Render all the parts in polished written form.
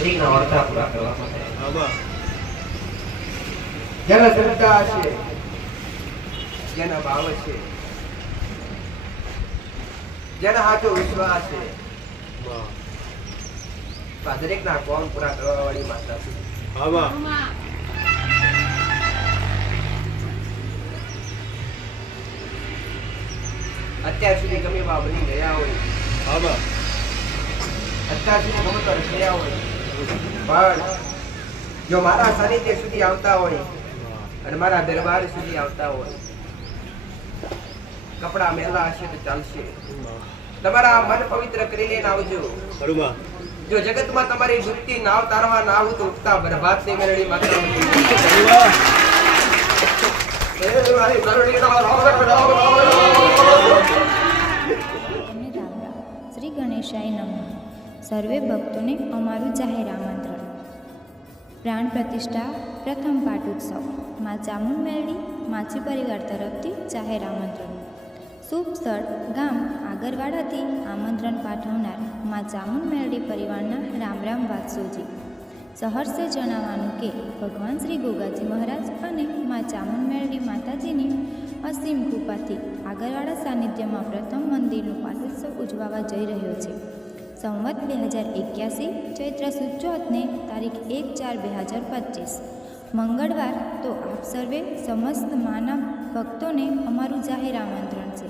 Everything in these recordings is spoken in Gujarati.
સ્ત્રીના વર્તા પૂરા કરવા માટે જેના શ્રદ્ધા છે, જેના ભાવ છે, જેના હાથો વિશ્વાસ છે, દરેકના કોમ પૂરા કરવા વાળી માતા છે. અત્યાર સુધી ગમે એવા બની ગયા હોય, અત્યાર સુધી ગમે તો રહ્યા હોય, પણ જો મારા સાનિધ્ય સુધી આવતા હોય અને મારા દરબાર સુધી આવતા હોય, કપડા મેલા હશે તો ચાલશે, તમારા મન પવિત્ર કરી લઈને આવજો. જો જગતમાં તમારી વૃત્તિ નાવ તારવા ના આવું તો ઉઠતા બરબાદ થઈ મેળવી માતા શ્રી ગણેશાય નમઃ. સર્વે ભક્તોને અમારું જાહેર આમંત્રણ. પ્રાણ પ્રતિષ્ઠા પ્રથમ પાટોત્સવ માં ચામુંડ મેલડી માછી પરિવાર તરફથી જાહેર આમંત્રણ. શુભ સ્થળ ગામ આગરવાડાથી આમંત્રણ પાઠવનાર માં ચામુંડ મેલડી પરિવારના રામ રામ વાત્સોજી. સહર્ષે જણાવવાનું કે ભગવાન શ્રી ગોગાજી મહારાજ અને માં ચામુંડ મેલડી માતાજીની અસીમ કૃપાથી આગરવાડા સાનિધ્યમાં પ્રથમ મંદિરનો પાટોત્સવ ઉજવવા જઈ રહ્યો છે. સંવત 2081 ચૈત્ર સુદ ચોથને તારીખ 1/4/2025 મંગળવાર. તો આપ સર્વે સમસ્ત માના ભક્તોને અમારું જાહેર આમંત્રણ છે.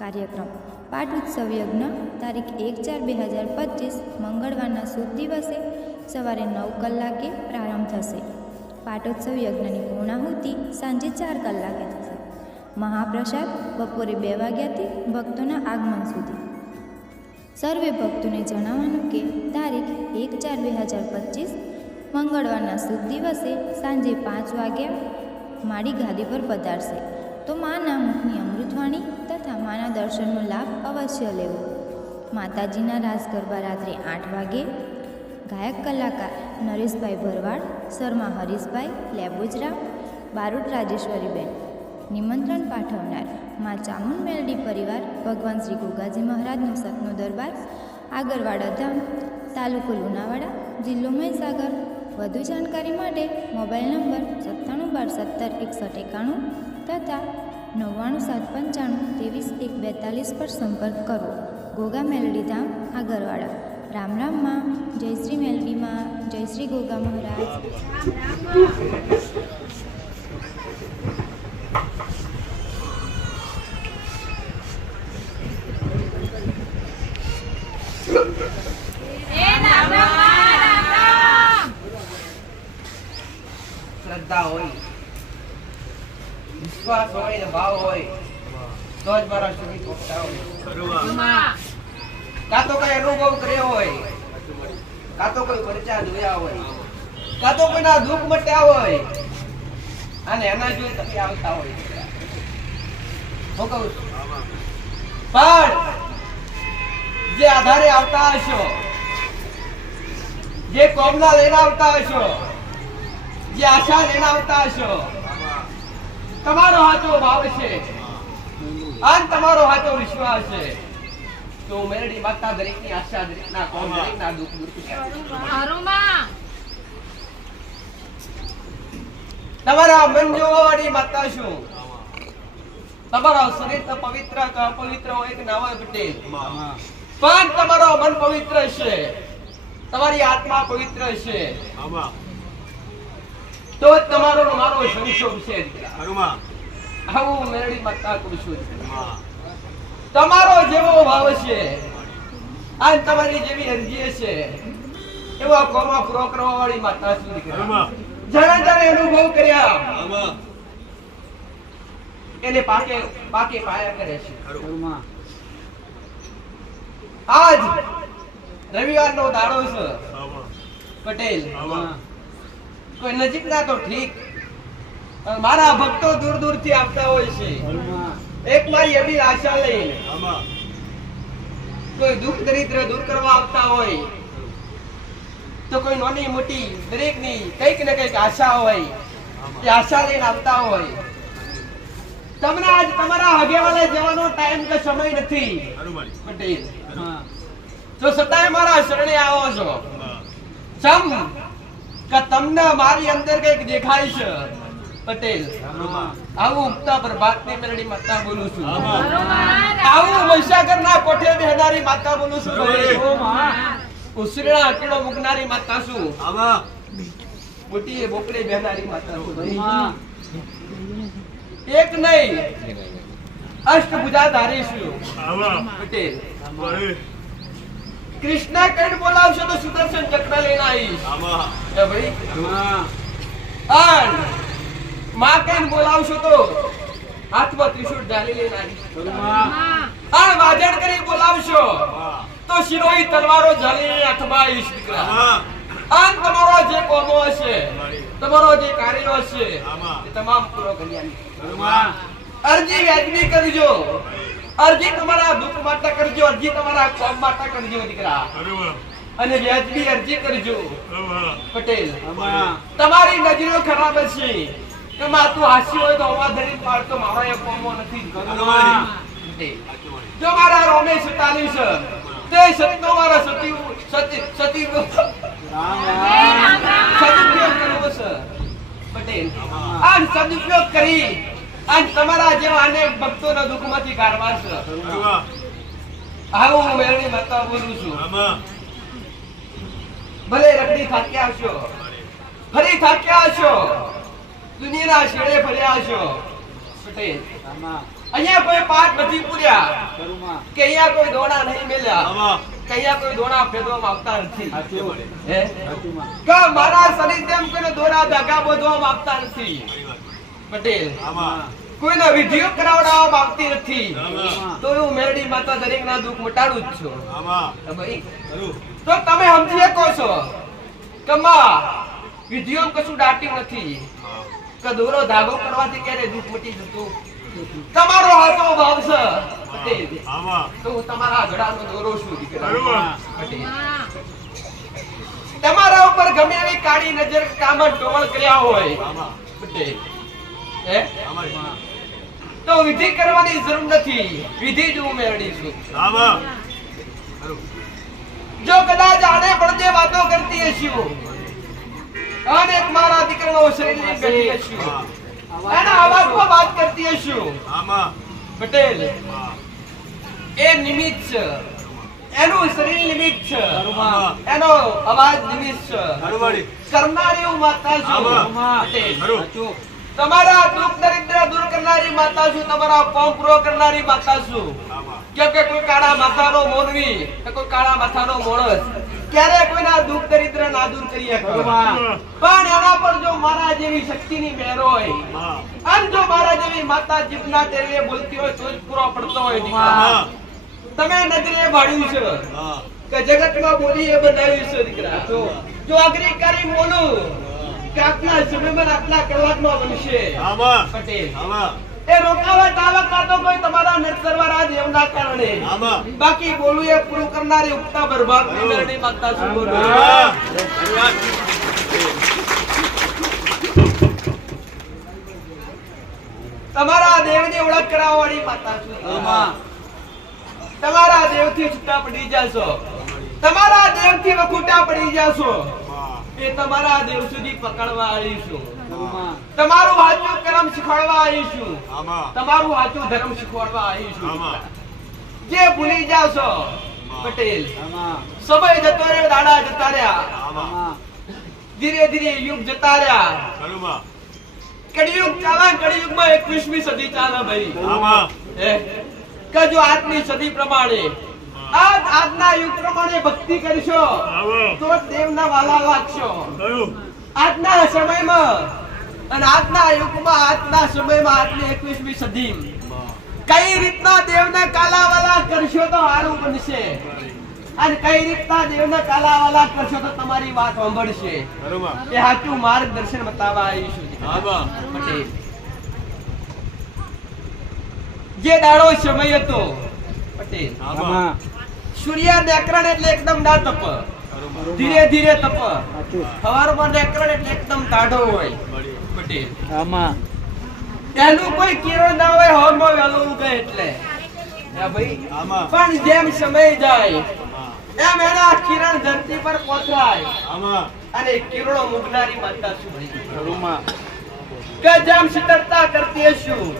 કાર્યક્રમ પાઠ ઉત્સવ યજ્ઞ તારીખ 1/4/2025 મંગળવારના શુભ દિવસે સવારે 9 કલાકે પ્રારંભ થશે. પાટોત્સવ યજ્ઞની પૂર્ણાહુતિ સાંજે 4 કલાકે થશે. મહાપ્રસાદ બપોરે 2 વાગ્યાથી ભક્તોના આગમન સુધી. સર્વે ભક્તોને જણાવવાનું કે તારીખ 1/4/2025 મંગળવારના શુભ દિવસે સાંજે 5 વાગ્યા માડી ગાદી પર પધારશે. તો માના મુખની અમૃતવાણી તથા માના દર્શનનો લાભ અવશ્ય લેવો. માતાજીના રાસ ગરબા રાત્રે 8 વાગે. ગાયક કલાકાર નરેશભાઈ ભરવાડ, શર્મા હરીશભાઈ, લેબુજરા, બારોટ રાજેશ્વરીબેન. નિમંત્રણ પાઠવનાર માં ચામુંડ મેલડી પરિવાર, ભગવાન શ્રી ગોગાજી મહારાજનો સતનો દરબાર, આગરવાડા ધામ, તાલુકો લુણાવાડા, જિલ્લો મહીસાગર. વધુ જાણકારી માટે મોબાઈલ નંબર 9712176191 તથા 9975532142 પર સંપર્ક કરો. ગોગા મેલડી ધામ, આગરવાડા. રામ રામ માં. જય શ્રી મેલડી માં. જય શ્રી ગોગા મહારાજ. શ્રદ્ધા હોય, વિશ્વાસ હોય ને ભાવ હોય તો જ મારા સુધી પહોંચતા હોય. કાં તો કઈ અનુભવ કર્યો હોય, કાં તો કોઈ પરચા જોયા હોય, કાં તો કોઈના દુઃખ મટ્યા હોય અને એના જોઈ તમે આવતા હોય. હું કહું છું, પણ જે આધારે આવતા હશો, જે કોમના લઈને આવતા હશો, જે આશા લઈને આવતા હશો, તમારો હાથો ભાવ છે અને તમારો હાથો વિશ્વાસ છે તો મેરડી માતા દરેકની આશા, દરેકના કોમ, દરેકના દુઃખ દૂર કરશે. તમારા મન જોવાવાળી માતા શું? તમારો શરીર તો પવિત્ર કે અપવિત્ર હોય કે ના હોય પટેલ, પણ તમારો મન પવિત્ર છે, તમારી આત્મા પવિત્ર છે તો તમારો મારો સંક્ષોભ છે. આવું મેરડી માતા કહું છું. તમારો જેવો ભાવ છે અને તમારી જેવી અરજી છે એવો કોમા પૂરો કરવા વાળી માતા છે. જરા અનુભવ કર્યા એને પાકે પાયા કરે છે. આજ રવિવારનો દાડો છે પટેલ, કોઈ નજીક ના તો ઠીક, મારા ભક્તો દૂર દૂર થી આવતા હોય છે એક મારી એવી આશા લઈને. કોઈ દુઃખ દરિદ્ર દૂર કરવા આવતા હોય તો કોઈ નાની મોટી દરેક ની કઈક ને કઈક આશા હોય, એ આશા લઈને આવતા હોય. તમને આજ તમારા હગેવાલે જવાનો ટાઈમ કે સમય નથી પટેલ, તો છતાંય મારા શરણે આવો છો. ચમ કે તમને મારી અંદર કઈક દેખાય છે પટેલ આવું ઉગતા પ્રભાતની મેલડી માતા બોલું છું આવું મહીસાગરના કોઠે બેહનારી માતા બોલું છું ઉસરણા અકડો મુકનારી માતા છું મોટી બોકડે બેહનારી માતા છું એક નહીં અષ્ટભુજા ધારી છું પટેલ કૃષ્ણ કણ બોલાવશો તો સુદર્શન ચક્ર લઈને આવીશ એ ભાઈ અને માં કણ બોલાવશો તો હાથમાં ત્રિશૂળ ડાલી લઈને આવીશ અને વાજણ કરી બોલાવશો તો શિરોહી તલવારો ઝાલી હાથમાં આવીશ દીકરા અને તમારો જે કોમો હશે તમારો જે કાર્યો હશે એ તમામ પૂરો કરી આવીશ અરજી વ્યાજબી કરજો અરજી તમારા દુઃખ માટે કરજો અરજી તમારા કોમ માટે કરજો દીકરા અને વ્યાજબી અરજી કરજો પટેલ તમારી નજરો ખરાબ છે કે માં તું હાસી હોય તો હવા ધરી પાડતો મારો એ કોમો નથી જો મારા રોમે 47 તે સતનો મારા સતી સદુપયોગ કરવો છે પટેલ આ સદુપયોગ કરી અને તમારા જેવા અનેક ભક્તોના દુઃખમાંથી કાઢવા છે આવું હું મેળવી માતા બોલું છું ભલે રખડી થાક્યા છો ફરી થાક્યા છો દુનિયાના છેડે ફર્યા છો પટેલ અહીંયા કોઈ પાઠ નથી પૂર્યા કે અહીંયા કોઈ દોણા નહીં મેલ્યા કે અહીંયા કોઈ દોણા ફેરવામાં આવતા નથી કે મારા શરીર તેમ કોઈને દોરા ધાગા બાંધવામાં આવતા નથી પટેલ કોઈનો વિધિઓ કરાવવામાં આવતી નથી તો હું મેરડી માતા દરેકના દુઃખ મટાડું જ છું ભાઈ તો તમે સમજી શકો છો કે માં વિધિઓ કશું દાટ્યું નથી કે દોરો ધાગો કરવાથી ક્યારે દુઃખ મટી જતું તમારો હાથો ભાવ છે પટેલ તો હું તમારા ગળાનો દોરો છું દીકરા પટેલ તમારા ઉપર ગમે એવી કાળી નજર કામર ટોળ કર્યા હોય પટેલ તો વિધિ કરવાની જરૂર નથી વિધિ જ હું મેળવી છું જો કદાચ આને પણ જે વાતો કરતી હશું અને મારા દીકરાનો શરીરની બેઠી હશું એના અવાજમાં વાત કરતી હશું પટેલ એ નિમિત્ત છે એનું શરીર નિમિત્ત છે એનો અવાજ નિમિત્ત છે કરનારી હું માતા છું પટેલ તમારા દુઃખ દરિદ્ર દૂર કરનારી માતા છું તમારા કોમ પૂરો કરનારી માતા છું કે કોઈ કાળા માથાનો મોનવી કે કોઈ કાળા માથાનો મોણસ ક્યારે કોઈના દુઃખ દરિદ્ર ના દૂર કરી શકે પણ એના પર જો મારા જેવી શક્તિની મહેર હોય અને જો મારા જેવી માતા જીભના તેરે બોલતી હોય તો જ પૂરો પડતો હોય દીકરા તમે નજરે ભાડ્યું છે કે જગતમાં બોલી એ બનાવ્યું છે દીકરા જો અગ્નિકારી બોલું કે આટલા સમયમાં આટલા કલાકમાં બનશે પટેલ એ રોકાવટ આવક તો કોઈ તમારા નરસરવાળા દેવના કારણે બાકી બોલું એ પૂરું કરનારી ઉગતા બરબાદ મેળણી માતા છું બોલું તમારા દેવની ઓળખ કરાવવાની માતા છું તમારા દેવથી છૂટા પડી જાશો તમારા દેવથી વખૂટા પડી જાશો એ તમારા દેવ સુધી પકડવા આવીશું તમારું સાચું કર્મ શીખવાડવા આવીશું તમારું સાચું ધર્મ શીખવાડવા આવીશું જે ભૂલી જાશો પટેલ સમય જતો રહ્યો દાડા જતા રહ્યા ધીરે ધીરે યુગ જતા રહ્યા કળિયુગ ચાલે કળિયુગમાં 21મી સદી ચાલે ભાઈ કે જો આજની સદી પ્રમાણે આજના યુગ પ્રમાણે ભક્તિ કરશો તો દેવના વાલા લાગશો આજના સમયમાં અને આજના યુગમાં આજના સમયમાં આજની 21મી સદી કઈ રીતના દેવને કાલાવાલા કરશો તો સારું બનશે અને કઈ રીતના દેવને કાલાવાલા કરશો તો તમારી વાત સાંભળશે એ સાચું માર્ગદર્શન બતાવવા આવીશું પટેલ જે દાડો સમય હતો પટેલ સૂર્ય નેકરણ એટલે એકદમ ના તપ ધીરે ધીરે તપ સવારમાં નેકરણ એટલે એકદમ તાઢો હોય પટેલ એનું કોઈ કિરણ ના હોય હવામાં વેલું ઉગે એટલે ભાઈ પણ જેમ સમય જાય એમ એના કિરણ ધરતી પર પોથરાય આમાં અને કિરણો મુગનારી માતા છું ભાઈ રૂમા કે જેમ શીતળતા કરતી હશું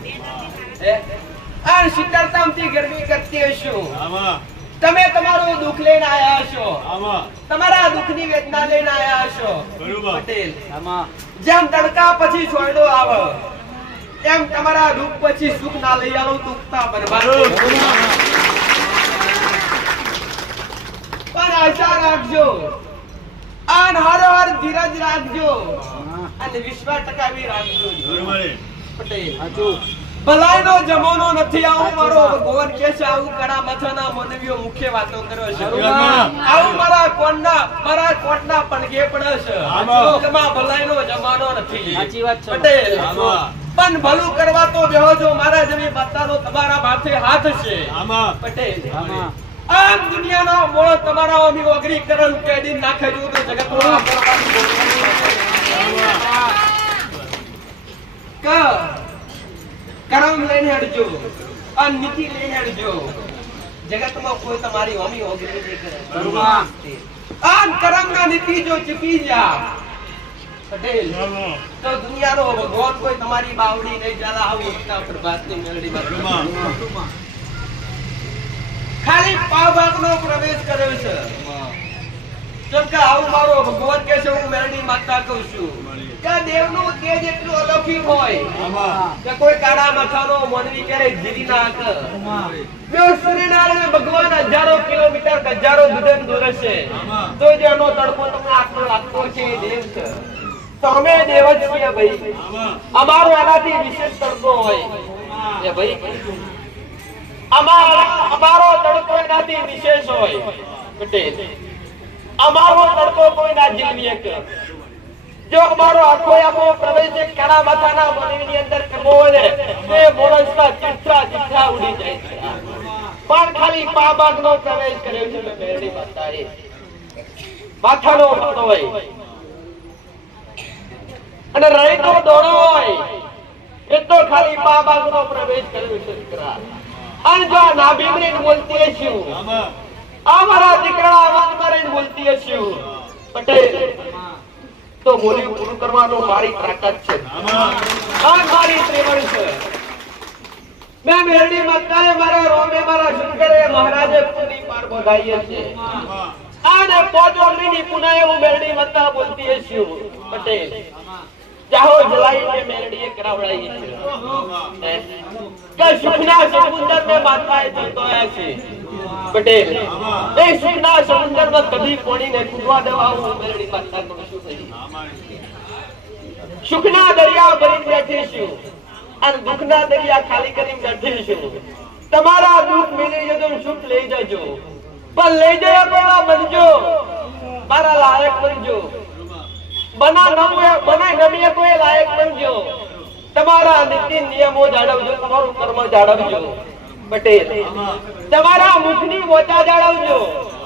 અને શીતળતાથી ગરમી કરતી હશું આમાં તમે તમારું દુઃખ લઈને આયા હશો આમાં તમારા દુઃખની વેદના લઈને આયા હશો બરોબર પટેલ આમાં જેમ તડકા પછી છોડો આવે એમ તમારા દુઃખ પછી સુખ ના લઈ આવો દુઃખતા બરબાદ પણ આશા રાખજો અને હર હર ધીરજ રાખજો અને વિશ્વાસ ટકાવી રાખજો બરોબર પટેલ સાચું ભલાઈનો જમાનો નથી આવું મારો ભગવાન કે છે આવું કડા માથાના માનવીઓ મુખ્ય વાતો કરે છે આવું મારા કોટના પડગે પડે છે આમાં ભલાઈનો જમાનો નથી સાચી વાત છે પટેલ આમાં પણ ભલું કરવા તો બેહો જો મારા જેવી માતાનો તમારા માથે હાથ છે આમાં પટેલ આમાં આમ દુનિયાનો મોળો તમારા અમી ઓગરી કરણ કેડી નાખે જો તો જગતનો આ કરમ લઈને હડજો અને નીતિ લઈને હડજો જગતમાં કોઈ તમારી અમી ઓગરી નહીં કરે બરોબર આમ કરમના નીતિ જો ચૂકી જા પટેલ તો દુનિયાનો ભગવાન કોઈ તમારી બાવડી નહીં ચાલા આવું ઉઠતા પ્રભાતની મેળડીમાં ખાલી પાવભાગનો પ્રવેશ કર્યો છે જેમ કે આવું મારો ભગવાન કહે છે હું મેળડી માતા કહું છું કે દેવનું તેજ એટલું અલૌકિક હોય આમાં કે કોઈ કાળા માથાનો માનવી ક્યારેય જીરી ના શકે જો સૂર્યનારાયણ ભગવાન હજારો કિલોમીટર હજારો દૂર દૂર છે તો જેનો તડકો તમને આટલો લાગતો છે એ દેવ છે તો અમે દેવ જ છીએ ભાઈ અમારો એનાથી વિશેષ તડકો હોય એ ભાઈ અમારો તડકો એનાથી વિશેષ હોય પટેલ અમારો તડકો કોઈ ના જીલવી શકે જો અમારો આખો પ્રવેશ એક કાળા માથાના મનની અંદર કરવો હોય તે મોરસના ચિત્રા ઉડી જાય છે પણ ખાલી પાબાગનો પ્રવેશ કર્યો છે મેરડી માતાએ માથાનો દોડો હોય અને રહીનો દોડો હોય એ તો ખાલી પાબાગનો પ્રવેશ કર્યો છે દીકરા અને જો નાભીમરી બોલતી હશું આમાં અમારા દીકરા અવાજ મારીને બોલતી હશું પટેલ તો બોલી પૂરું કરવાનો મારી તાકાત છે આ મારી ત્રિવણ છે મેં મેરડી માતાએ મારા રોમે મારા શંકરે મહારાજે પૂરી પાર બોલાઈ છે આને પોજોરની પુનાએ હું મેરડી માતા બોલતી હશું પટેલ ચાહો જલાઈને મેરડીએ કરાવડાઈ છે કે સુખના સમુદ્ર ને માતાએ જતોયા છે પટેલ એ સુખના સમુદ્રમાં કદી કોણીને કૂદવા દેવા હું મેરડી માતા કહું છું સુખના દરિયા ભરીને બેઠી છું અને દુઃખના દરિયા ખાલી કરીને બેઠી છું તમારા દુઃખ મિલી જજો સુખ લઈ જજો પણ લઈ જયા પેલા બનજો મારા લાયક બનજો બનાય નમીએ કોઈ લાયક બનજો તમારા નીતિ નિયમો જાળવજો તમારું કર્મ જાળવજો પટેલ તમારા મુખની મોચા જાળવજો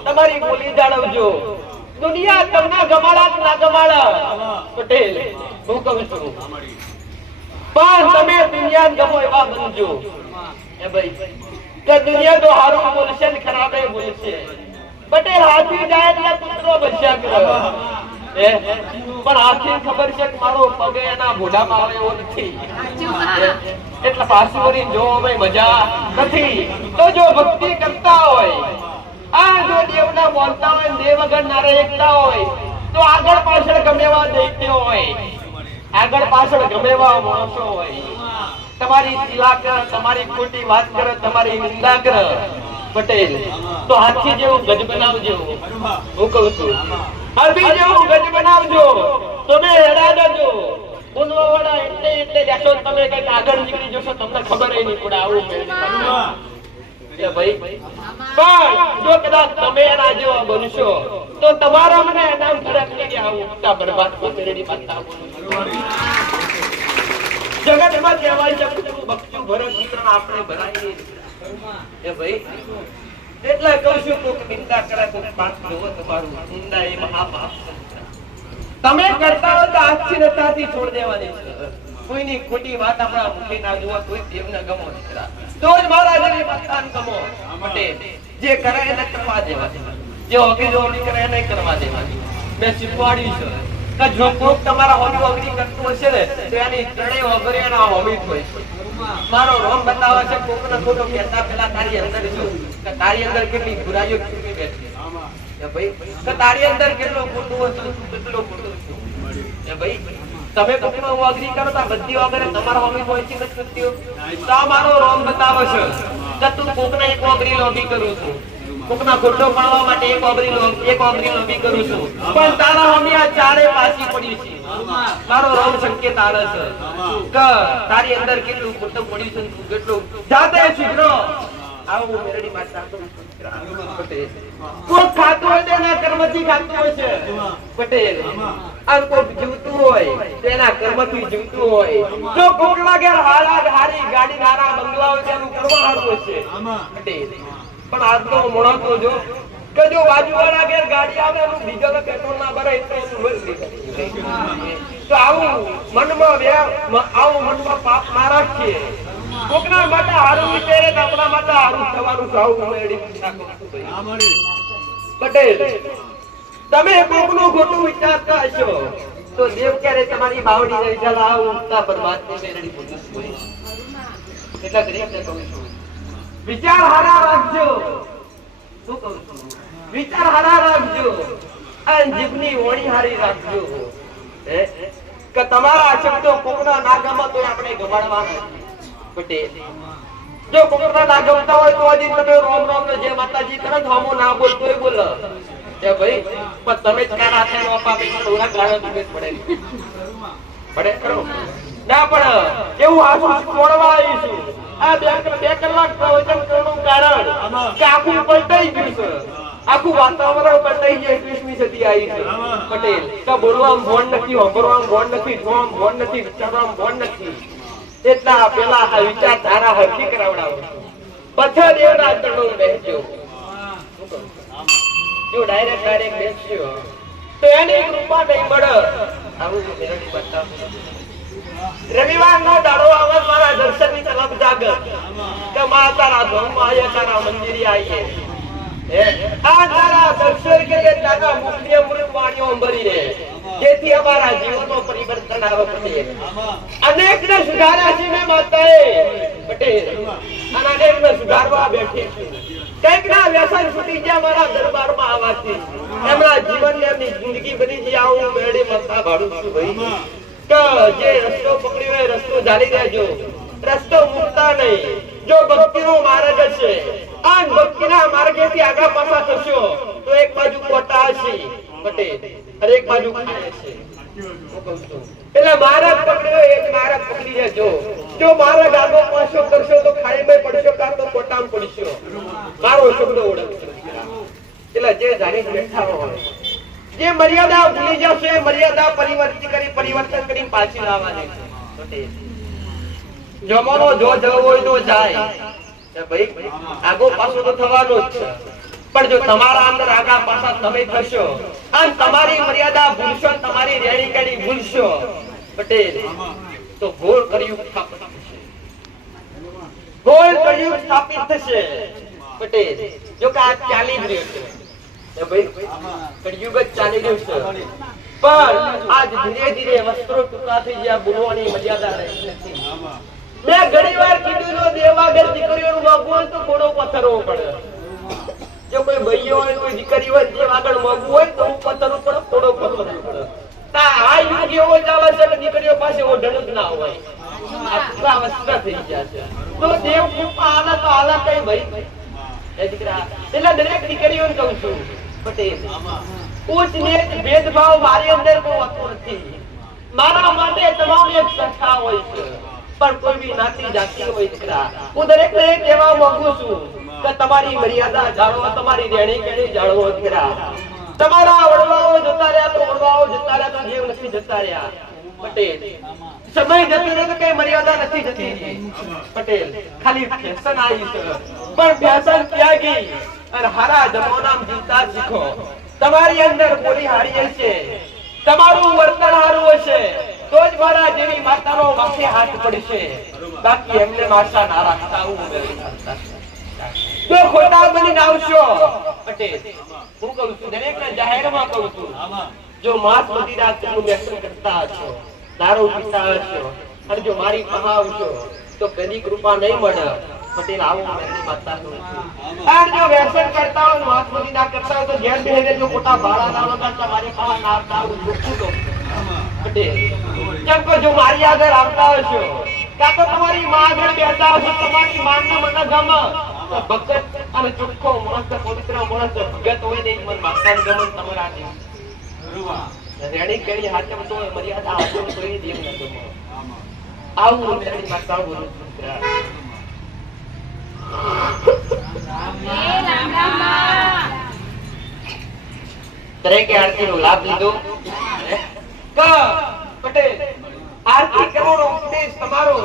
તમારી બોલી જાળવજો દુનિયા તમને ગમાડા કે ના ગમાડા પટેલ હું કહું છું પણ તમે દુનિયા ગમો એવા બનજો એ ભાઈ કે દુનિયા તો હારું બોલશે ને ખરાબે બોલશે પટેલ હાથી જાય એટલે પુત્રો બચ્યા કરે પણ હાથી ખબર છે કે મારો પગ એના ભોડામાં આવે એવો નથી એટલે પાછું વળી જો અમે મજા નથી તો જો ભક્તિ કરતા હોય આ જો દેવના બોલતા હોય દેવ વગર નારે એકતા હોય તો આગળ પાછળ ગમે એવા દૈત્યો હોય આગળ પાછળ ગમે એવા માણસો હોય તમારી તિલા કરે તમારી ખોટી વાત કરે તમારી નિંદા કરે પટેલ તો હાથી જેવું ગજ બનાવજો હું કહું છું હાથી જેવું ગજ બનાવજો તમે હેડા જજો બોલવાવાળા એટલે જાશો તમે કઈક આગળ નીકળી જશો તમને ખબર નહીં પડે આવું એ ભાઈ પણ જો કદાચ તમે એના જેવા બનશો તો તમારા મને એનામ ફરક નહીં કે આવું ઉઠતા બરબાદ મેરડી માતા જગતમાં કહેવાય છે કુતરું બચ્ચું ભરે કુતરા આપણે ભરાઈએ એ ભાઈ એટલે કહું છું કોક નિંદા કરે કોક પાપ જોવો તમારું નિંદા એ મહાપાપ તમે કરતા હો તો આજથી નતાથી છોડ દેવાની છે કોઈની ખોટી વાત આપણા મુખે ના જોવા કોઈ દેવને ગમો દીકરા તો જ મારા જેવી માતાને ગમો પટેલ જે કરે એને કરવા દેવા જે ઓગળી કરે એ નહીં કરવા દેવાની. મેં શીખવાડ્યું છે કે જો કોક તમારા ઓગળી કરતું હશે ને તો એની ત્રણેય ઓગળીના હોમિટ હોય છે. મારો રોમ બતાવે છે કોકને ખોટો કહેતા પહેલા તારી અંદર જો કે તારી અંદર કેટલી બુરાઈઓ છુપી બેઠી છે એ ભાઈ, કે તારી અંદર કેટલું ખોટું હતું, કેટલું ખોટું છે એ ભાઈ. તમે કોકનો ઓગળી કરો તો બધી ઓગળે તમારા હોમિટ હોય છે નથી કરતી. તો મારો રોમ બતાવે છે કે તું કોકને એક ઓગળી લોબી કરું છું, કોકના ખોટો પાડવા માટે એક ઓગળી લોબી કરું છું, પણ તારા હોમી આ ચારે પાછી પડી છે. મારો રોમ સંકેત આવે છે કે તારી અંદર કેટલું ખોટું પડ્યું છે, તું કેટલું જાતે સુધરો. આવું મેરડી માતા પટેલ કોઈ ખાતું હોય તેના કર્મથી ખાતું હોય છે પટેલ. આ કોઈ જીવતું હોય તેના કર્મથી જીવતું હોય. જો કોકના ઘેર હારી ગાડી હારા બંગલા હોય તેનું કર્મ હારું છે પટેલ. પણ આજનો મોણો તો જો કે જો બાજુવાળા ઘેર ગાડી આવે એનું ડીઝલ પેટ્રોલ ના ભરે તો આવું મનમાં પાપ ના રાખીએ. કોકના માટે હારું વિચારે તો આપણા માટે હારું થવાનું સાવું મેળી પટેલ. તમે કોકનું ખોટું વિચારતા હશો તો દેવ ક્યારે તમારી બાવડી રહી ચાલ આવું ઉગતા પરમાત્મા મેળવી પોલીસ હોય. એટલા દરેક ને કહું છું વિચાર હારા રાખજો. શું કહું છું? વિચાર હારા રાખજો અને જીભની વણી હારી રાખજો. કે તમારા શબ્દો કોકના ના ગમે તો આપણે ગમાડવાના પટેલ. જો કોકના ના ગમતા હોય તો હજી તમે રોમ રોમ જે માતાજી તરત હમો ના બોલતોય બોલ એ ભાઈ. પણ તમે જ કાના હાથે નો પાપે તો ઓલા ગાળો દીવે પડે કરો ના. પણ એવું આખું છોડવા આવીશું. આ બે કલાક પ્રવચન કરવાનું કારણ કે આખું પલટાઈ ગયું છે, આખું વાતાવરણ પલટાઈ ગયું. 21મી સદી આવી છે પટેલ. તો બોલવામાં ભોન નથી, વાપરવામાં ભોન નથી, જોવામાં ભોન નથી, વિચારવામાં ભોન નથી. એટલા પેલા આ વિચારધારા હરખી કરાવડાવો પછી દેવના ચરણો બેસજો. જો ડાયરેક્ટ બેસ્યો તો એની કૃપા નહીં મળે. આવું મેરડી બતાવું. રવિવારનો દાડો આવે મારા દર્શનની તરફ જાગર કે માં તારા ધામમાં આયા, તારા મંદિરે આવીએ. આ તારા દર્શન કરીએ, તારા મુખની અમૃત વાણીઓ અંબરી રહે, જેથી અમારા જીવનનો પરિવર્તન આવે પટેલ. અનેકને સુધાર્યા છે મેં માતાએ પટેલ, અને અનેકને સુધારવા બેઠી છું. કઈક ના વ્યસન છૂટી ગયા મારા દરબારમાં આવવાથી. એમના જીવન એમની જિંદગી બની ગઈ. આવું મેળી માતા ભાડું છું ભાઈ કે જે રસ્તો પકડ્યો હોય રસ્તો જાળી રહેજો, રસ્તો મૂકતા નહીં. જો ભક્તિનો માર્ગ છે આ ભક્તિના માર્ગેથી આગા પાછા થશો તો એક બાજુ કોટા હશે પટેલ અને એક બાજુ ખાય છે. એટલે માર્ગ પકડ્યો એક માર્ગ પકડી લેજો. જો માર્ગ આગો પાછો કરશો તો ખાઈમાં પડશો કાં તો કોટામાં પડશો. મારો શબ્દ ઓળખજો. એટલે જે જાણી બેઠા હોય જે મર્યાદા ભૂલી જશે, મર્યાદા પરિવર્તન કરી પાછી લાવવાની છે. જમાનો જો જવો હોય તો જાય ભાઈ, આગો પાછો તો થવાનો જ છે. પણ જો તમારા અંદર આગા પાછા તમે થશો અને તમારી મર્યાદા ભૂલશો, તમારી રેણી કેણી ભૂલશો પટેલ, તો ઘોર કળિયુગ સ્થાપિત થશે. ઘોર કળિયુગ સ્થાપિત થશે પટેલ. જો કે આ ચાલી જ રહ્યો છે ભાઈ, કળિયુગ જ ચાલી રહ્યું છે. પણ આજ ધીરે ધીરે વસ્ત્રો ટૂંકા થઈ ગયા, બોલવાની મર્યાદા રહી નથી. મેં ઘણી વાર કીધું જો દેવાગર દીકરીઓનું માગવું હોય તો ઘોડો પથરવો પડે. જો કોઈ ભાઈઓ હોય કોઈ દીકરી હોય દેવાગર માગવું હોય તો પથરવું પડે, ઘોડો પથરવો પડે. આ યુગ એવો ચાલે છે કે દીકરીઓ પાસે ઓઢણ જ ના હોય, આ ટૂંકા વસ્ત્ર થઈ ગયા છે. તો દેવ કૃપા આલે તો આલે કઈ ભાઈ એ દીકરા. એટલે દરેક દીકરીઓને કહું છું પટેલ, ઉચ્ચ નીચ ભેદભાવ મારી અંદર કોઈ હોતો નથી. મારા માટે તમામ એક સરખા હોય છે, પણ કોઈ બી નાતી જાતિ હોય દીકરા. હું દરેકને એ કહેવા માંગુ છું કે તમારી મર્યાદા જાળવો, તમારી રેણી કેણી જાળવો દીકરા. તમારા વડવાઓ જતા રહ્યા તો વડવાઓ જતા રહ્યા તો જીવ નથી જતા રહ્યા પટેલ. સમય જતો રહ્યો તો કઈ મર્યાદા નથી જતી પટેલ. ખાલી ફેશન આવી છે, પણ ફેશન ક્યાં ગઈ? અને હારા જમાનામાં જીવતા શીખો. તમારી અંદર બોલી હારી હશે, તમારું વર્તન હારું હશે તો જ મારા જેવી માતાનો માથે હાથ પડશે. બાકી એમને માશા ના રાખતા હું જો ખોટા બનીને આવશો પટેલ, હું કહું છું દરેકના જાહેરમાં કહું છું, જો માંસ મદિરાનું વ્યસન કરતા હશો, દારૂ પીતા હશો અને જો મારી પાસે આવશો તો કદી કૃપા નહીં મળે પટેલ. આવો મેરી માતા કહું છું. અને જો વ્યસન કરતા હોય, માંસ મદિરા કરતા હોય તો ઘેર બેહીને જો ખોટા ભાડા ના લગાડતા મારી પાસે ના આવતા આવું ચોખ્ખું કહું પટેલ. કેમ કે જો મારી આગળ આવતા હશો કાં તો તમારી માં આગળ બેઠા હશો, તમારી માના મને ગમે ભગત અને ચોખ્ખો મસ્ત પવિત્ર માણસ ભગત હોય ને મન માતાને ગમે તમારા રેડી કરી હાચમ તો મર્યાદા આપો તો એ દેવ ન ગમે. આવું મેરી માતા બોલું છું. દરેકે આરતીનો લાભ લીધો પટેલ. આરતી કરવાનો ઉપદેશ તમારો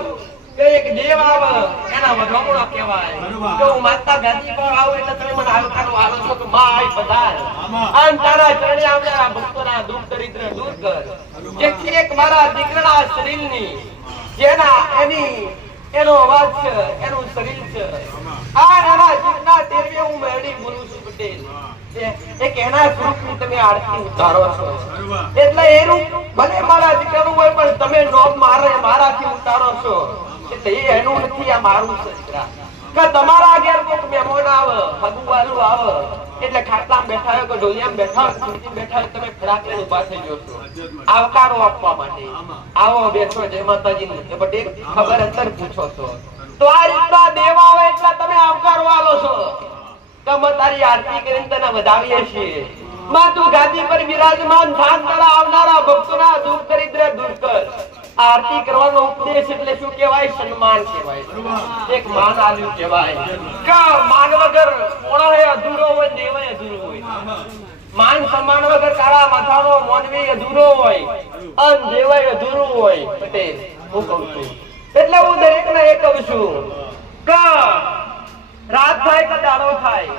કે એક દેવ આવે એના વધામણો કહેવાય. જો હું માતા ગાદી પર આવું એટલે તમે મને આવકારો આલો છો કે માં આઈ પધાર અને તારા ચરણે આવનારા ભક્તોના દુઃખ દરિદ્ર દૂર કર. જેથી એક મારા દીકરાના શરીરની જેના એનો અવાજ છે, એનું શરીર છે, આ એના જીવના તેરવે હું મેરડી બોલું છું પટેલ. એક એના સ્વરૂપની તમે આરતી ઉતારો છો એટલે એનું ભલે મારા દીકરાનું હોય પણ તમે નોમ મારાથી ઉતારો છો એટલે એ એનું નથી, આ મારું છે. કે તમારા ઘેર કોઈક મહેમાન આવે, હગુવાલું આવે એટલે ખાટલામાં બેઠા હોય કે ઢોલિયામાં બેઠા હોય, ખુરશી બેઠા હોય, તમે ખડાક લઈને ઊભા થઈ જાવ છો આવકારો આપવા માટે. આવો બેસો જય માતાજી ને પટેલ ખબર અંતર પૂછો છો તો આ રીતના દેવ આવે એટલે તમે આવકારો આલો છો. તમે તારી આરતી કરીને તને વધાવીએ છીએ. માં તું ગાદી પર વિરાજમાન થાન, તારા આવનારા ભક્તોના દુઃખ દરિદ્ર દૂર કર. આરતી કરવાનો ઉપદેશ એટલે શું કહેવાય? સન્માન કહેવાય, એક માન આલ્યું કહેવાય. કા માન વગર મોણાએ અધૂરો હોય, દેવાય અધૂરો હોય. માન સન્માન વગર કાળા માથાનો મોનવી અધૂરો હોય અને દેવાય અધૂરો હોય પટેલ. હું કહું છું એટલે હું દરેકને એ કહું છું કે રાત થાય કે દાડો થાય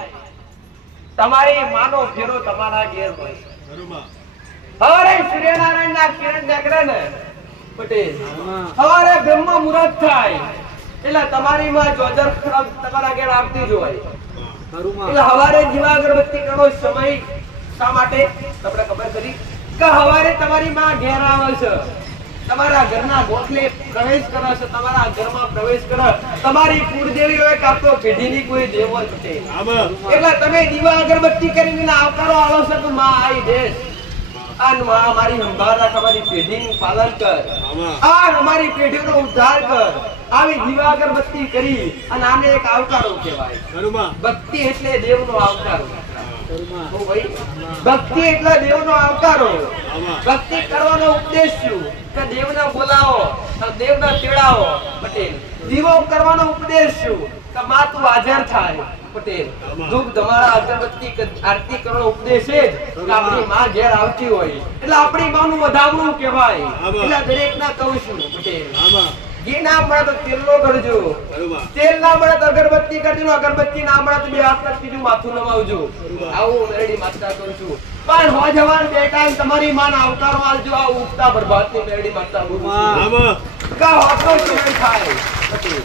તમારી માનો ફેરો તમારા ઘેર હોય. હવારે સૂર્યનારાયણ ના કિરણ નીકળે ને પટેલ, હવારે બ્રહ્મ મુહૂર્ત થાય એટલે તમારી માં જોજર ખરાબ તમારા ઘેર આવતી જ હોય. એટલે હવારે દીવા અગરબત્તી કરવાનો સમય શા માટે તમને ખબર કરી? કે હવારે તમારી માં ઘેર આવે છે, તમારા ઘરના ગોખલે પ્રવેશ કરે છે, તમારા ઘરમાં પ્રવેશ કરે, તમારી કુળદેવી હોય કાં તો પેઢીની કોઈ દેવ હોય પટેલ. એટલે તમે દીવા અગરબત્તી કરીને આવકારો આલો છો કે માં આઈ દેશ અને માં મારી સંભાળ રાખ, અમારી પેઢીનું પાલન કર, આ અમારી પેઢીનો ઉદ્ધાર કર. આવી દીવા અગરબત્તી કરી અને આને એક આવકારો કહેવાય. ભક્તિ એટલે દેવનો આવકારો. ભક્તિ એટલે દેવનો આવકારો. ભક્તિ કરવાનો ઉદ્દેશ શું? કે દેવને બોલાવો, દેવને તેડાવો પટેલ. દીવો કરવાનો ઉપદેશ શું? કે માં તું હાજર થાય પટેલ. ધૂપ ધમાડા અગરબત્તી આરતી કરવાનો ઉપદેશ છે કે આપણી માં ઘેર આવતી હોય એટલે આપણી માનું વધામણું કહેવાય. એટલે દરેકના કહું છું પટેલ, ઘી ના મળે તો તેલનો કરજો, તેલ ના મળે તો અગરબત્તી કરજો, અગરબત્તી ના મળે તો બે હાથમાં ત્રીજું માથું નમાવજો. આવું મેરડી માતા કરું છું. પણ હો જવાન બે ટાઈમ તમારી માન આવકારો આલજો. આ ઉગતા પ્રભાતની મેરડી માતા બોલું કા હોતો સમય થાય પટેલ.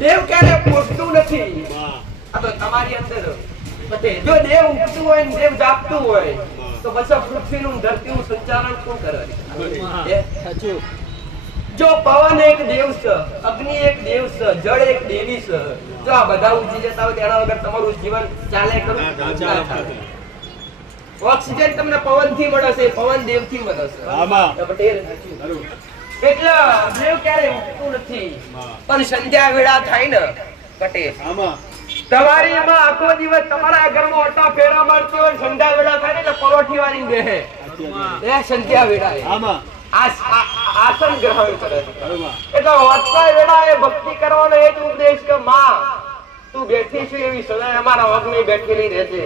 દેવ ક્યારે પોષતું નથી, આ તો તમારી અંદર પટેલ. જો દેવ ઉગતું હોય ને દેવ જાગતું હોય તો પછી પૃથ્વીનું ધરતીનું સંચાલન કોણ કરે? જો પવન એક દેવ છે, અગ્નિ એક દેવ છે, જળ એક દેવી છે. જો આ બધા ઉજી જતા હોય તેના વગર તમારું જીવન ચાલે ખરું? ઓક્સિજન તમને પવન થી મળે છે, પવન દેવ થી મળે છે પટેલ. એટલે દેવ ક્યારે ઉગતું નથી. પણ સંધ્યા વેળા થાય ને પટેલ, તમારી માં આખો દિવસ તમારા ઘરમાં ઓટા ફેરા મારતી હોય, સંધ્યા વેળા થાય ને એટલે પરોઠી વાળી બેહે એ સંધ્યા વેળા આસન ગ્રહણ કરે. એટલે હોતના વેળા એ ભક્તિ કરવાનો એ જ ઉપદેશ કે માં તું બેઠી છે એવી સદાય અમારા વગની બેઠેલી રહેજે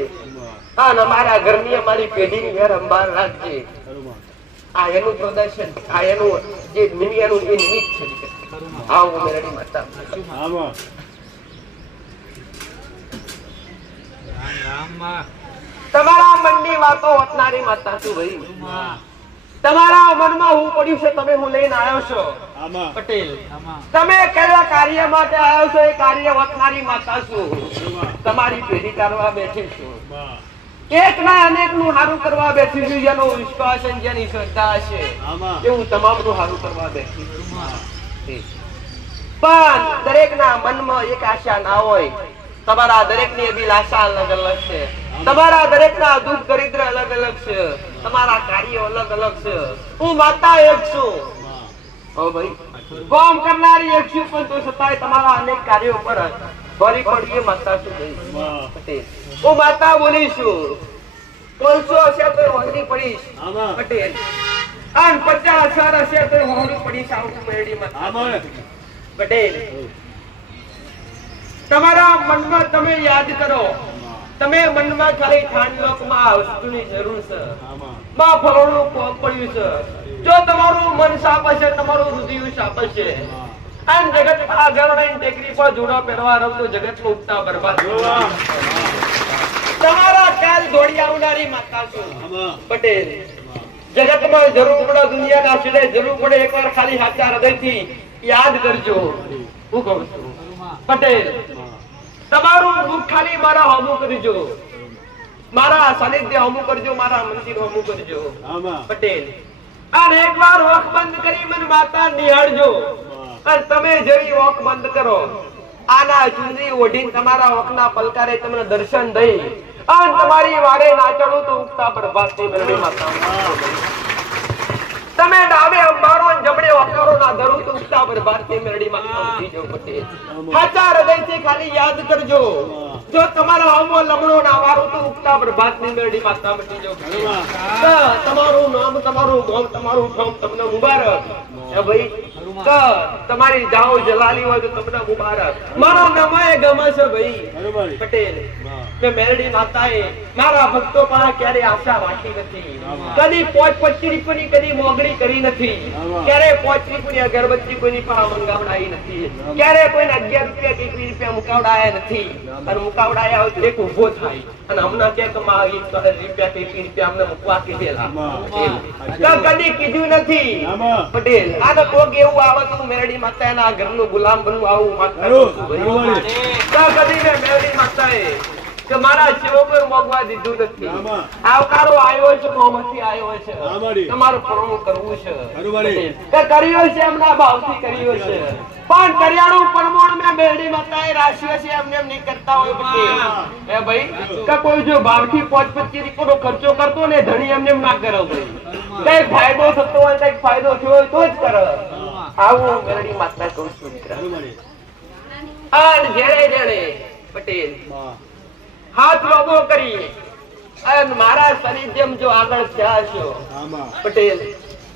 અને અમારા ઘરની અમારી પેઢીની ઘેર અંબાર રાખજે. આ એનું પ્રદર્શન, આ એનું જે નિમિત્ત છે. આવું મેરડી માતા. તમારા મનની વાતો હોતનારી માતા છું ભાઈ. તમારા મનમાં હું પડ્યું છે તમે હું લઈને આવ્યો છો પટેલ તમે કયા કાર્ય માટે આવ્યો છો એ કાર્ય વખનારી માતા છું તમારી પેઢી કરવા બેઠી છું એક ના અનેક નું સારું કરવા બેઠી છું જેનો વિશ્વાસ છે જેની શ્રદ્ધા છે એવું તમામનું સારું કરવા બેઠી છું પણ દરેક ના મનમાં એક આશા ના હોય તમારા દરેક ની અભિલાષા અલગ અલગ છે તમારા દરેક ના દુઃખ દરિદ્ર અલગ અલગ છે તમારા કાર્યો અલગ અલગ છે હું માતા એક છું ઓ ભાઈ કામ કરનારી એક છું પણ તો છતાંય તમારા અનેક કાર્યો પર ભરી પડીએ માતા છું પટેલ હું માતા બોલીશું 500 હશે તો હોંગરી પડીશ પટેલ અને 50,000 હશે તો હોંગરી પડીશ આવું મેરડી માતા પટેલ તમારા મનમાં તમે યાદ કરો તમે મનમાં ખાલી ઠાણલોકમાં વસ્તુની જરૂર છે માં ફળોનું કોમ પડ્યું છે જો તમારું મન સાફ હશે તમારું હૃદય સાફ હશે અને જગત આગળ ટેકરી પર જોડો પહેરવા રહો તો જગત નું ઉગતા બરબાદ તમારા કાલ દોડી આવનારી માતા છું પટેલ જગતમાં જરૂર પડે દુનિયાના છેડે જરૂર પડે એકવાર ખાલી સાચા હૃદયથી યાદ કરજો હું કહું છું પટેલ તમારું દુઃખ ખાલી મારા હમું કરજો મારા સાનિધ્ય હમું કરજો મારા મંદિર હમું કરજો પટેલ અને એકવાર ઓખ બંધ કરી મને માતા નિહાળજો અને તમે જેવી ઓખ બંધ કરો આના ચુંદડી ઓઢીને તમારા ઓખના પલકારે તમને દર્શન દઈ અને તમારી વારે નાચણું તો ઉગતા પ્રભાતની મેરડી માતા તમે ડાબે અંબારો જમણે વખારો ના ધરું તો ઉગતા પ્રભાતની મેરડી માતા ઉઠી જાવ પટેલ સાચા હૃદયથી ખાલી યાદ કરજો જો તમારા હમો લમણો ના વારો તો ઉગતા પ્રભાતની મેરડી માતા ઉઠી જાવ તમારું નામ તમારું ગામ તમારું ઠામ તમને મુબારક હે ભાઈ તમારી જાઓ જલાલી હોય તો તમને મુબારક મારો નમાય ગમે છે ભાઈ પટેલ કે મેરડી માતાએ મારા ભક્તો પાસે ક્યારે આશા રાખી નથી કદી 5-25 રૂપિયાની કદી મોગણી કરી નથી ક્યારે 5 રૂપિયાની અગરબત્તી કોઈની પાસે મંગાવડાઈ નથી ક્યારે કોઈને 11 રૂપિયા કે 20 રૂપિયા મુકાવડાયા નથી અને મુકાવડાયા હોય તો એક ઊભો થાય અને હમણાં કે કમાવી 20 રૂપિયા કે 20 રૂપિયા અમને મૂકવા કીધેલા કદી કીધું નથી પટેલ આને કોક એવું આવે તો મેરડી માતાના ઘરનું ગુલામ બનવું આવું માગતા કદી મેં મેરડી માતાએ કે મારા સેવકો મોગવા દીધું નથી આવકારો આવ્યો છે મોહમાંથી આવ્યો છે તમારું પૂર્ણ કરવું છે કે કર્યો છે એમના ભાવથી કર્યો છે પણ કર્યાનું પરમોણ મેં મેરડી માતાએ રાખ્યો છે એમને એમ નહીં કરતા હોય એ ભાઈ કે કોઈ જો ભાવથી 5-25 રૂપિયાનો ખર્ચો કરતો ને ધણી એમને એમ ના કરો ભાઈ કઈક ફાયદો થતો હોય કઈક ફાયદો થયો હોય તો જ કરો આવું મેરડી માતા કહું છું અને જેણે જેણે પટેલ હાથ લોબો કરી અને મારા સાનિધ્યમ જો આગળ થયા છો પટેલ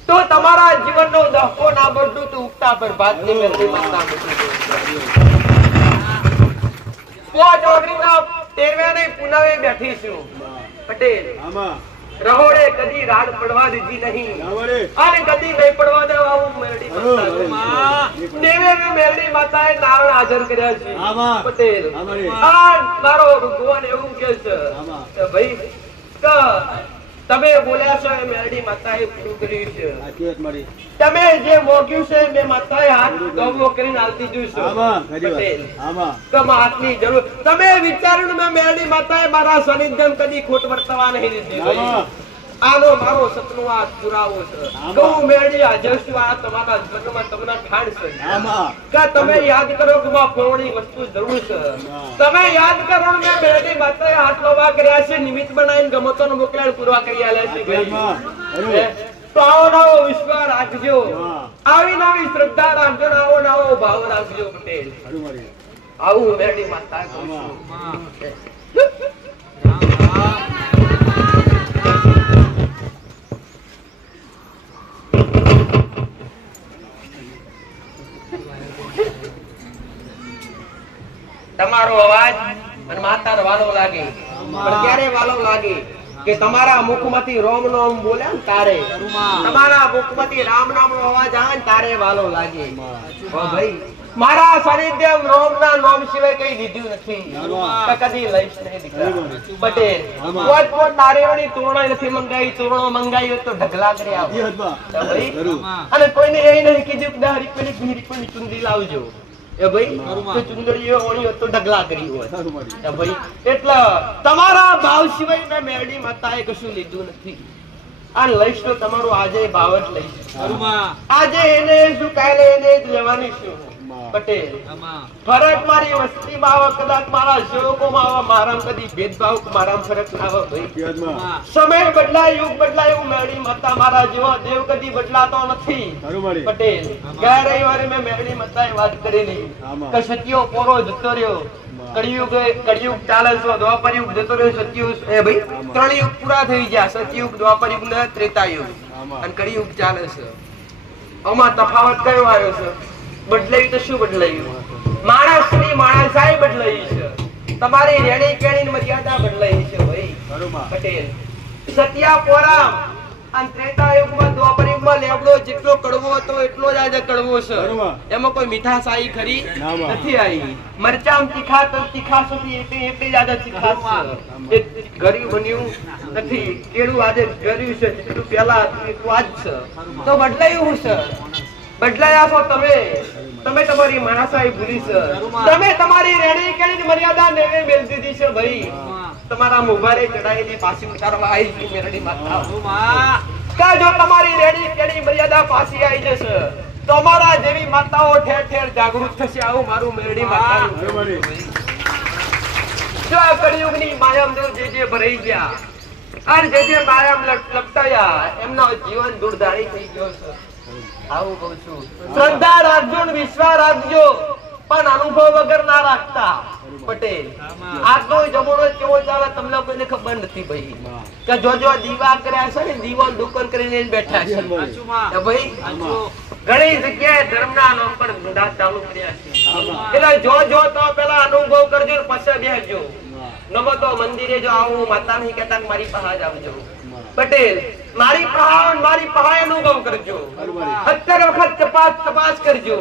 તો તમારા જીવનનો દહકો ના બદલું તો ઉગતા પ્રભાતની મેરડી માતા પુનવે બેઠી છું પટેલ રહોડે કદી રાડ પડવા દીધી નહીં અને કદી નહીં પડવા દેવા હું મેરડી માતા દેવે મે મેરડી માતાએ નારણ હાજર કર્યા છે પટેલ આ મારો ભગવાન એવું કહે છે કે ભાઈ કે તમે બોલ્યા છો એ મેરડી માતાએ પૂરું કર્યું છે તમે જે મોગ્યું છે મે માતાએ હાથ ગમો કરીને આલતી જોઈશું પટેલ તો હાથની જરૂર તમે વિચાર્યું મે મેરડી માતાએ મારા સાનિધ્યમ કદી ખોટ વર્તવા નહીં દીધી આનો મારો સપનું આ પુરાવો છે હું મેરડી હાજર છું આ તમારા જીવનમાં તમને ઠાણ છે કે તમે યાદ કરો કે માં ફોણી વસ્તુ જરૂર છે તમે યાદ કરો મે મેરડી માતાએ હાથ લોવા કર્યા છે નિમિત્ત બનાવીને ગમતોનો મોકલાણ પૂરા કરી આલ્યા છે ભાઈ તો આવો નવો વિશ્વાસ રાખજો આવી નવી શ્રદ્ધા રાખજો આવો નવો ભાવ રાખજો પટેલ આવું મેરડી માતા કહું છું તમારો અવાજ અને માતાનો વાલો લાગે પણ ક્યારે વાલો લાગે કે તમારા મુખમાંથી રામ નામ બોલ્યા ને તારે તમારા મુખમાંથી રામ નામ નો અવાજ આવે ને તારે વાલો લાગે ઓ ભાઈ મારા સાનિધ્યમ રામના નામ સિવાય કઈ દીધું નથી તો કદી લઈશ નહીં દીકરા પટેલ પોત નારિયેળની તોરણો નથી મંગાવી તોરણો મંગાવી હોય તો ઢગલા કરી આવો ભાઈ અને કોઈને એ નહીં કીધું કે 10 રૂપિયાની 20 રૂપિયાની ચુંદડી લાવજો એ ભાઈ તો ચુંદડીઓ ઓણી હોય તો ઢગલા કરી હોય એ ભાઈ એટલે તમારા ભાવ સિવાય મેં મેરડી માતાએ કશું લીધું નથી આ લઈશ તો તમારું આજે ભાવ જ લઈશ આજે એને શું કાલે એને જ લેવાની શું પટેલ ફરક મારી વસ્તીમાં આવે કદાચ મારા સેવકોમાં આવે મારામાં કદી ભેદભાવ મારામાં ફરક ના આવે ભાઈ સમય બદલાય યુગ બદલાય એવું મેરડી માતા મારા જેવો દેવ કદી બદલાતો નથી પટેલ ગયા રવિવારે મેં મેરડી માતાએ વાત કરેલી કે સત્યો પોરો જતો રહ્યો કળિયુગ ચાલે છે દ્વાપર યુગ જતો રહ્યો સતયુગ એ ભાઈ 3 યુગ પૂરા થઈ ગયા સતયુગ દ્વાપર યુગ ને ત્રેતા યુગ અને કળિયુગ ચાલે છે આમાં તફાવત કયો આવ્યો છે બદલાયું તો શું બદલાયું માણસની માણસાઈ બદલાઈ છે તમારી રેણી કેણીની મર્યાદા બદલાઈ છે ભાઈ પટેલ સત્યા પોરામ અને ત્રેતા યુગમાં દ્વાપર યુગમાં લેવડો જેટલો કડવો હતો એટલો જ આજે કડવો છે એમાં કોઈ મીઠાશ આવી ખરી નથી આવી મરચામ તીખા તો તીખાશ હતી એટલી જ આજે તીખાશ છે એ ગળ્યું બન્યું નથી કેળું આજે ગળ્યું છે જેટલું પહેલા હતું આજ છે તો બદલાયું છે બદલાયા છો તમે તમારી માણસાઈ ભૂલી છે તમે તમારી રેણી કેણીની મર્યાદા નેવે મેલ દીધી છે ભાઈ તમારા મુભારે ચડાઈને પાછી ઉતારવા આવી છે મેરડી માતા કે જો તમારી રેણી કેણી મર્યાદા પાછી આવી જશે તો અમારા જેવી માતાઓ ઠેર ઠેર જાગૃત થશે આવું મારું મેરડી માતા જો કળિયુગની માયામ જે ભરાઈ ગયા અને જે માયામ લપટાયા એમનો જીવન દુર્ધારી થઈ ગયો છે આવું કહું છું શ્રદ્ધા રાખજો ને વિશ્વાસ રાખજો પણ અનુભવ વગર ના રાખતા પટેલ આટલો જમણો કેવો ચાલે તમને કોઈને ખબર નથી ભાઈ કે જો દીવા કર્યા છે ને દીવા દુકાન કરીને બેઠા છે ભાઈ ઘણી જગ્યાએ ધર્મના નામ પર ધંધા ચાલુ કર્યા છે એટલે જો તો પેલા અનુભવ કરજો ને પછી બેસજો નમો તો મંદિરે જો આવું માતા નહીં કહેતા મારી પાસે આવજો પટેલ મારી પાસે અનુભવ કરજો 70 વખત તપાસ કરજો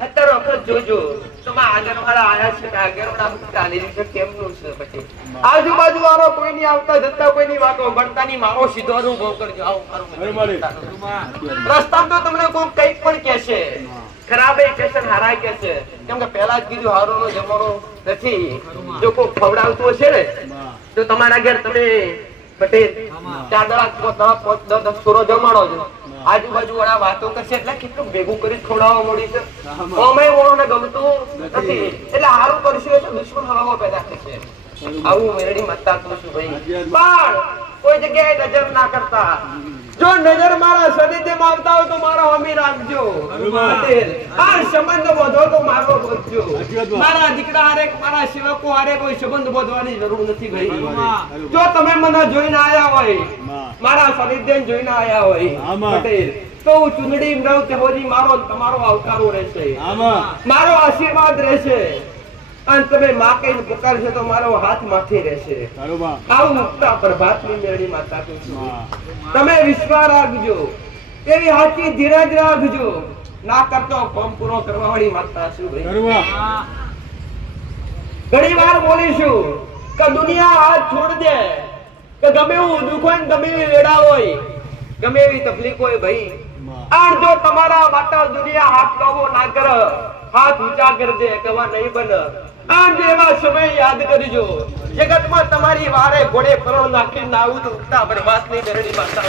70 વખત જોજો તમારા આગળ વાળા આયા છે આગળ વાળા ચાલી રીતે કેમનું છે પટેલ આજુબાજુ વાળો કોઈ નહીં આવતા જતા કોઈ નહીં વાતો બળતાની મારો સીધો અનુભવ કરજો આવું મારું રસ્તામાં તો તમને કોઈ કંઈક પણ કહેશે ખરાબ કહેશે હારા કહેશે કેમ કે પહેલા જ કીધું હારોનો જમાનો નથી જો કોઈ ખવડાવતું હશે ને તો તમારા ઘેર તમે પટેલ 4 સુરો જમાડો છો આજુબાજુ વાળા વાતો કરશે એટલે કેટલું ભેગું કરી ખવડાવવા મળી છે ઓમેય ઓણોને ગમતું નથી એટલે હારું કરશું એટલે દુશ્મન હવાઓ પેદા થશે આવું મેરડી માતા કહું છું ભાઈ પણ કોઈ જગ્યાએ નજર ના કરતા જો નજર મારા સનિધ્યમાં આવતા હોય તો મારો હમી રાખજો પટેલ આ સંબંધ બધો તો મારો બધજો મારા દીકરા હારે મારા સેવકો હારે કોઈ સંબંધ બધવાની જરૂર નથી ભાઈ જો તમે મને જોઈને આયા હોય મારા સનિધ્યને જોઈને આયા હોય પટેલ તો હું ચુંદડી નવ તે હોજી મારો તમારો આવકારો રહેશે મારો આશીર્વાદ રહેશે અને તમે માં કહીને પુકારશો તો મારો હાથ માથે રહેશે આવું મુક્તા પ્રભાતની મેરડી માતા કહું છું તમે વિશ્વાસ રાખજો એવી હાથી ધીરજ રાખજો ના કરતો કામ પૂરો કરવા વાળી માતા છું ભાઈ ઘણી વાર બોલીશું કે દુનિયા હાથ છોડ દે કે ગમે એવું દુઃખ હોય ગમે એવી વેડા હોય ગમે એવી તકલીફ હોય ભાઈ આ જો તમારા માતા દુનિયા હાથ લાવો ના કરે હાથ ઊંચા કરી દે કવા નહીં બને આમ એવા સમય યાદ કરજો જગતમાં તમારી વારે ઘોડે પરણ નાખીને આવું તો ઉગતા બરબાદની મેરડી માતા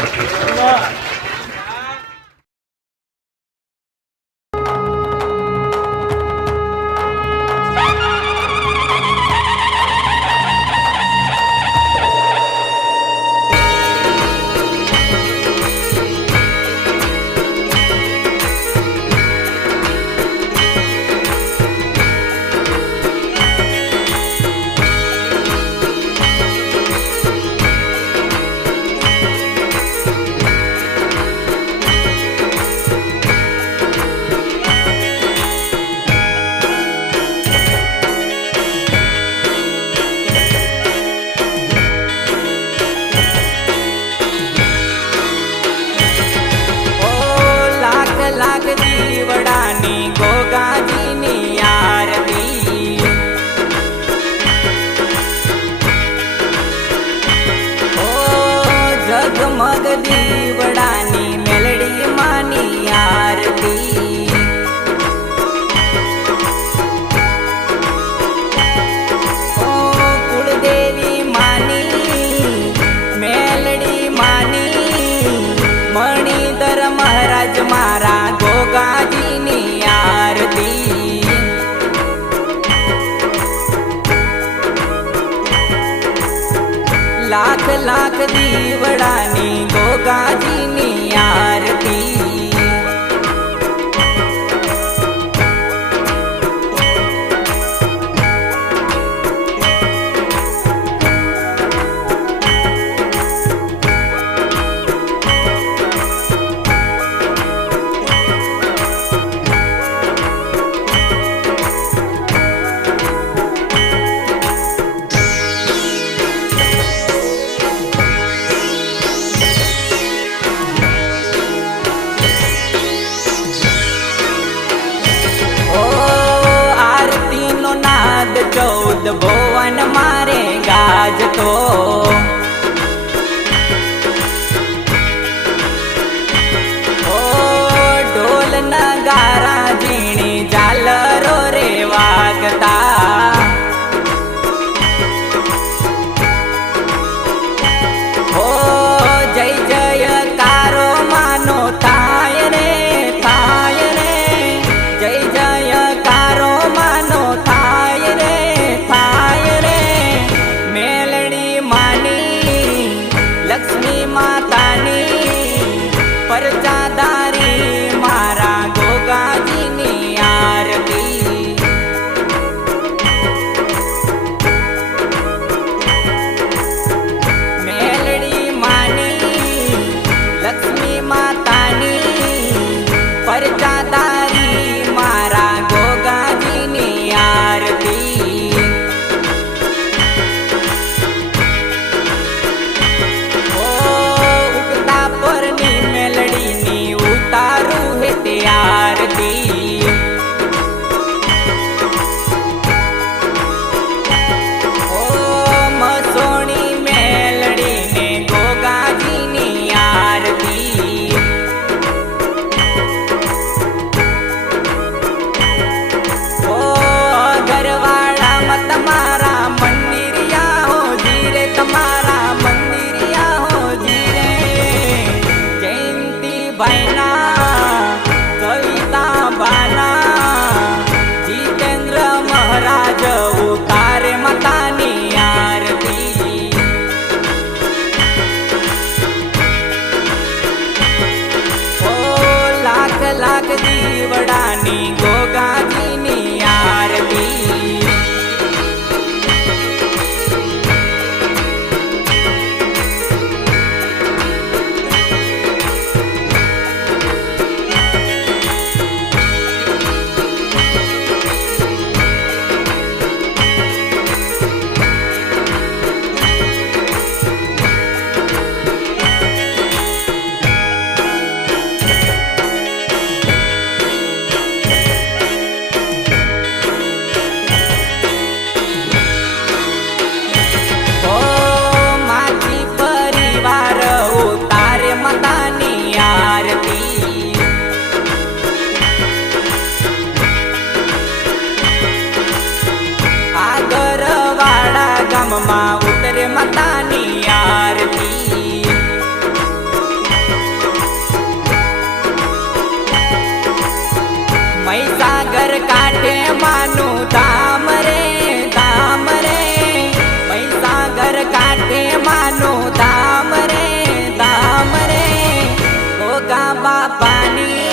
લાખ દીવડાની ગોગાજીની આરતી ઓ જગમગ દીવડાની મેલડી માની આરતી ઓ કુળદેવી માની મેલડી માની મણિધર મહારાજ મારા ગોગાજીની આરતી લાખ લાખ દીવડાની ગોગાજીની આરતી ચૌદ ભુવન મારે ગાજતો ઓ ઢોલ નગારા ઝીણી ઝાલરો રે વાગતા ઓ જય જયકારો માનો થાય રે જય જયકારો માનો થાય રે મેલડી માની લક્ષ્મી માતાની પરચાદારી મારા ગોગાજીની આરતી મેલડી માની લક્ષ્મી માતાની પરચાદારી મારા ગોગાજીની આરતી ઓ ઉગતા પરની મેલડીની ઉતારું હે તે આરતી ઓ મસોણી મેલડીને ગોગાજીની આરતી ઓ ઘરવાળામાં તમારા મંદિરિયા હો જીરે તમારા મંદિરિયા હો જીરે જયંતી ભાઈના કવિતા બાના જીતેન્દ્ર મહારાજ ઉતારે માતાની આરતી ઓ લાખ લાખ દીવડાની ગોગાજીની આરતી ઓ માજી પરિવાર ઉતારે માતાની આરતી આગરવાડા ગામમાં ઉતરે માતાની આરતી મહીસાગર કાંઠે માનું ધામ રે મહીસાગર કાંઠે માનું ધામ રે ગોગા બાપાની